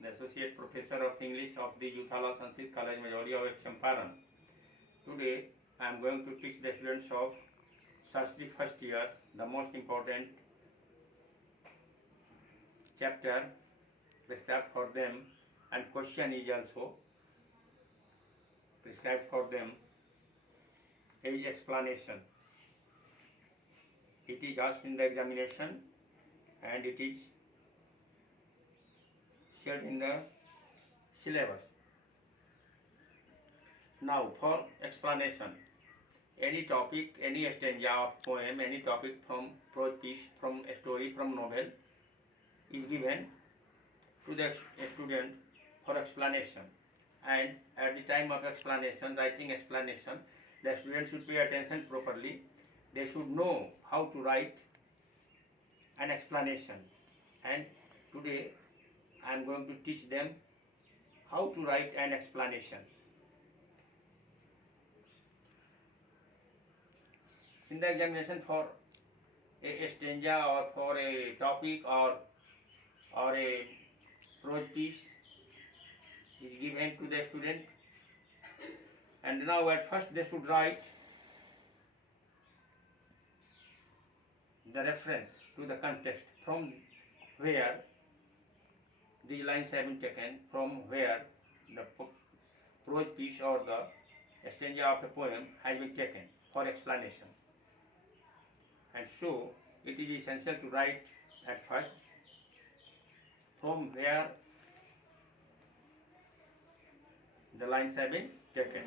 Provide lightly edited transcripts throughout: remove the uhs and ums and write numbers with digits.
the Associate Professor of English of the Juthala Sanskrit College, Majori of Champaran. Today I am going to teach the students of Sanskrit first year the most important chapter prescribed for them, and question is also prescribed for them. Age explanation. It is asked in the examination and it is shared in the syllabus. Now for explanation, any topic, any stanza of poem, any topic from prose piece, from a story, from novel is given to the student for explanation, and at the time of explanation, writing explanation, the student should pay attention properly. They should know how to write an explanation, and today I am going to teach them how to write an explanation. In the examination for a stanza or for a topic or a prose piece is given to the student, and now at first they should write the reference to the context, from where the lines have been taken, from where the prose piece or the stanza of a poem has been taken for explanation. And so it is essential to write at first from where the lines have been taken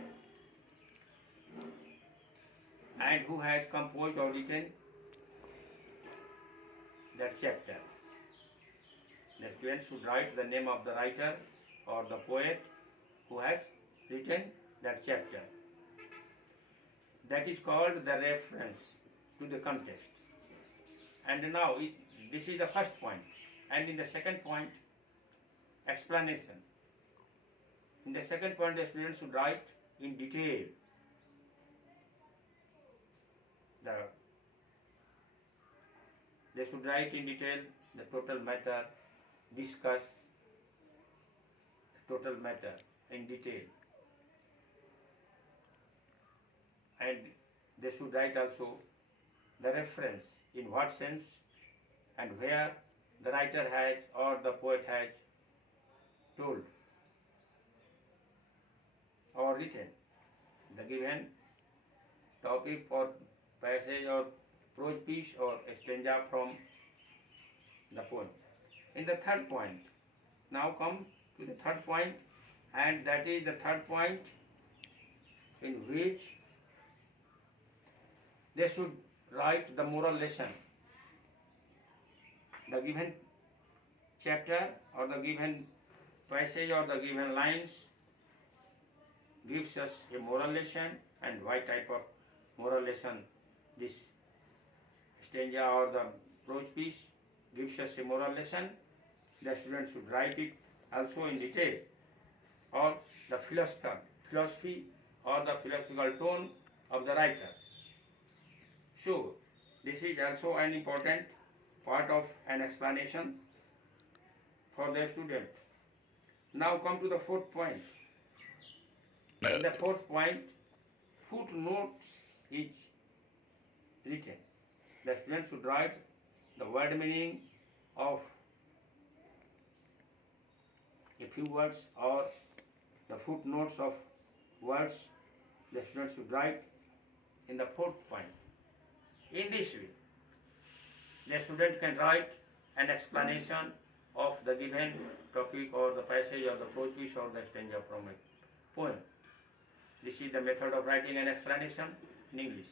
and who has composed or written that chapter. The student should write the name of the writer or the poet who has written that chapter. That is called the reference to the context. And now this is the first point. And in the second point, explanation. In the second point, the student should write in detail they should write in detail the total matter, discuss the total matter in detail, and they should write also the reference, in what sense and where the writer has or the poet has told or written the given topic or passage or prose piece or a stanza from the poem. In the third point, now come to the third point, and that is the third point in which they should write the moral lesson. The given chapter or the given passage or the given lines gives us a moral lesson, and what type of moral lesson this stanza or the prose piece gives us a moral lesson. The student should write it also in detail, or the philosophy or the philosophical tone of the writer. So this is also an important part of an explanation for the student. Now come to the fourth point. In the fourth point, footnotes is written. The student should write the word meaning of a few words or the footnotes of words. The student should write in the fourth point. In this way, the student can write an explanation of the given topic or the passage or the prose piece or the stanza from a poem. This is the method of writing an explanation in English.